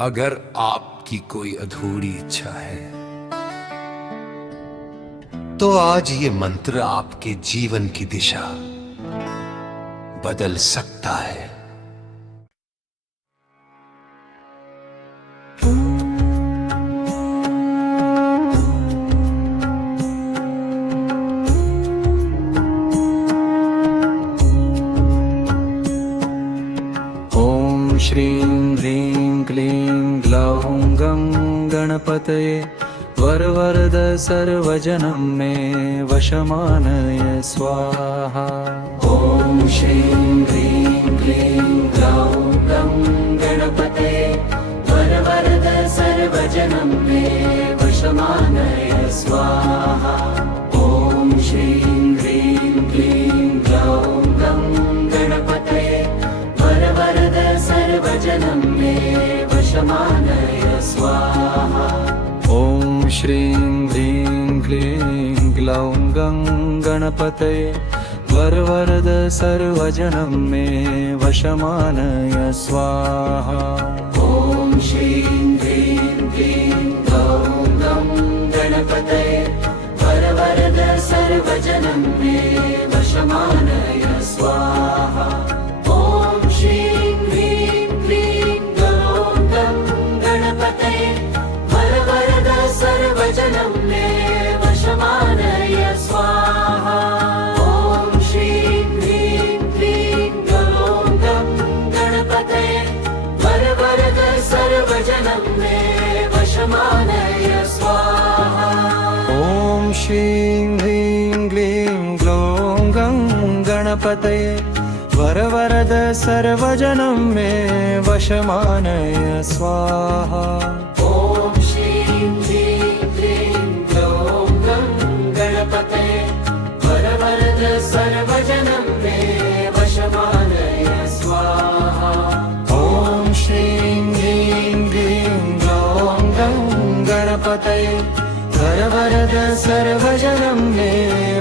अगर आपकी कोई अधूरी इच्छा है तो आज ये मंत्र आपके जीवन की दिशा बदल सकता है। ओम श्रीं ह्रीं क्लीं ग्लौं गं गणपतये वरवरद सर्वजनं मे वशमानय स्वाहा। ओम श्रीं ह्रीं क्लीं ग्लौं गं गणपतये वरवरद सर्वजनं मे वशमानय स्वाहा। ओम श्रीं ह्रीं क्लीं ग्लौं गं गणपतये वरवरद सर्वजनं मे वशमानय स्वाहा। ओम श्रीं ह्रीं क्लीं ग्लौं गं गणपतये वरवरद सर्वजनं मे वशमानय स्वाहा। ओम श्रीं ह्रीं क्लीं ग्लौं गं गणपतये वरवरद सर्वजनं मे वशमानय स्वाहा। ओम श्रीं ह्रीं क्लीं ग्लौं गं गणपतये वरवरद सर्वजनं मे वशमानय स्वाहा। ओम श्रीं ह्रीं क्लीं ग्लौं गं गणपतये वरवरद सर्वजनं मे वशमानय स्वाहा। ओम श्रीं ह्रीं क्लीं ग्लौं गं गणपतये वरवरद सर्वजनं मे वशमानय स्वाहा। ओम श्रीं ह्रीं क्लीं ग्लौं गं गणपतये वरवरद सर्वजनं मे वशमानय स्वाहा। ओम श्रीं ह्रीं क्लीं ग्लौं गं गणपतये वरवरद सर्वजनं मे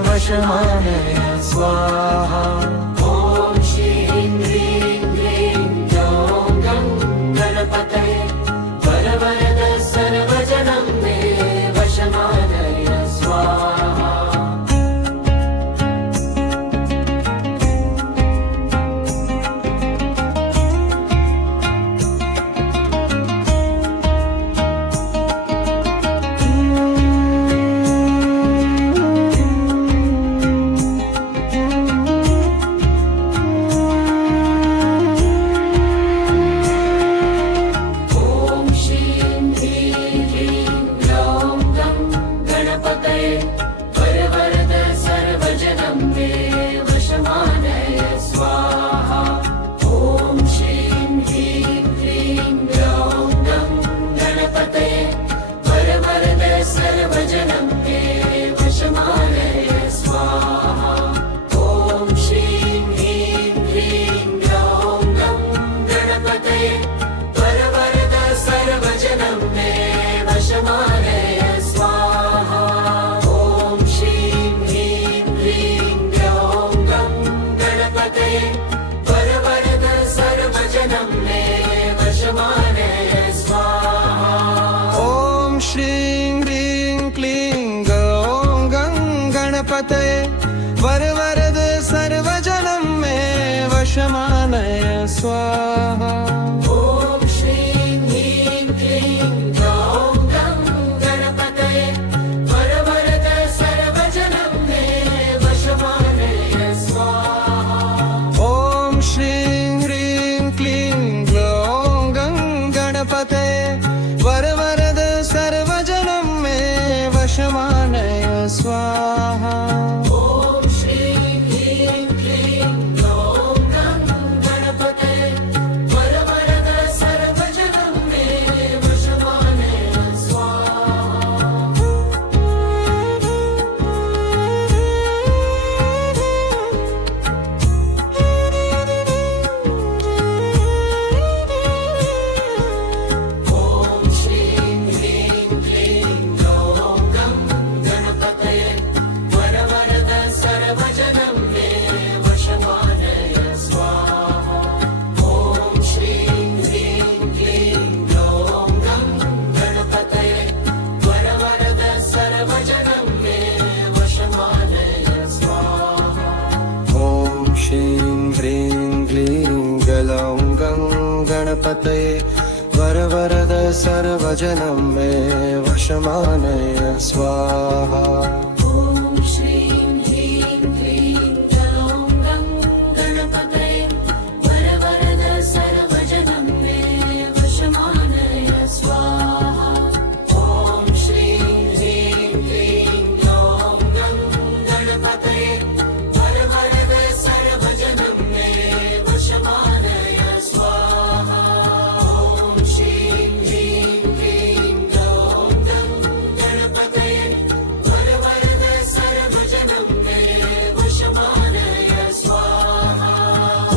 वशमानय स्वाहा। ओम श्रीं ह्रीं क्लीं ग्लौं गं गणपतये वरवरद सर्वजनं मे वशमानय स्वाहा। श्रीं ह्रीं क्लीं ग्लौं गं गणपतये वरवरद सर्वजनं मे वशमानय स्वाहा। ओम श्रीं ह्रीं क्लीं ग्लौं गं गणपतये वरवरद सर्वजनं मे वशमानय स्वाहा। ओम श्रीं ह्रीं क्लीं ग्लौं गं गणपतये वरवरद सर्वजनं मे वशमानय स्वाहा। ओम श्रीं ह्रीं क्लीं ग्लौं गं गणपतये वरवरद गणपतये वरवरद सर्वजनं मे वशमानय स्वाहा ॐ श्रीं ह्रीं क्लीं ग्लौं गं गणपतये वरवरद सर्वजनं मे वशमानय स्वाहा ॐ श्रीं ह्रीं क्लीं ग्लौं गं गणपतये वरवरद सर्वजनं मे वशमानय स्वाहा ॐ श्रीं ह्रीं क्लीं ग्लौं गं गणपतये वरवरद सर्वजनं मे वशमानय स्वाहा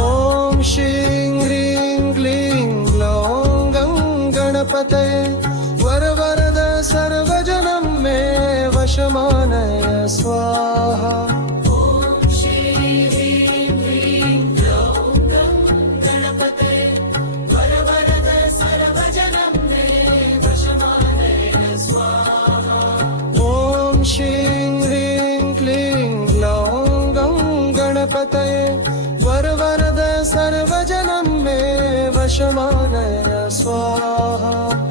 ॐ श्रीं ह्रीं क्लीं ग्लौं गं गणपतये वरवरद सर्वजनं मे वशमानय स्वाहा ॐ श्रीं ह्रीं क्लीं ग्लौं गं गणपतये वरवरद सर्वजनं मे वशमानय स्वाहा ॐ श्रीं ह्रीं क्लीं ग्लौं गं गणपतये वरवरद सर्वजनं मे वशमानय स्वाहा